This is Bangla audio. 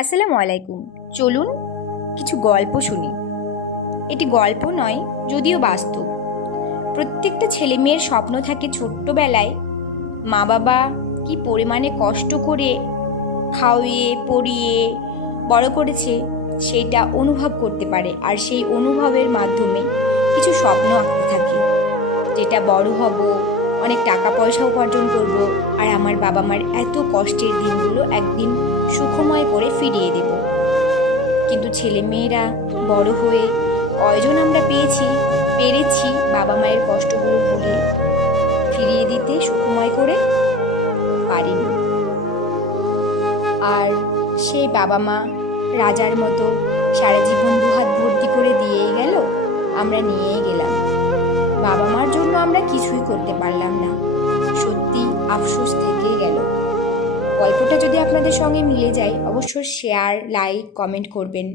আসসালামু আলাইকুম। চলুন কিছু গল্প শুনি। এটি গল্প নয়, যদিও বাস্তব। প্রত্যেকটা ছেলে মেয়ের স্বপ্ন থাকে ছোট্টবেলায় মা বাবা কি পরিমাণে কষ্ট করে খাওয়িয়ে পড়িয়ে বড় করেছে সেটা অনুভব করতে পারে, আর সেই অনুভবের মাধ্যমে কিছু স্বপ্ন আঁকতে থাকে, যেটা বড় হব, অনেক টাকা পয়সা উপার্জন করব, আর আমার বাবা মার এত কষ্টের দিনগুলো একদিন সুখময় করে ফিরিয়ে দেব। কিন্তু ছেলে মেয়েরা বড় হয়ে কয়জন আমরা পেরেছি বাবা মায়ের কষ্টগুলো ভুলে ফিরিয়ে দিতে, সুখময় করে পারিনি। আর সেই বাবা মা রাজার মতো সারা জীবন দুহাত ভর্তি করে দিয়েই গেল, আমরা নিয়েই গেলাম। বাবা মার জন্য আমরা কিছুই করতে পারলাম না, সত্যি আফসোস থেকেই গেল। গল্পটা যদি আপনাদের সঙ্গে মিলে যায়, অবশ্যই শেয়ার, লাইক, কমেন্ট করবেন।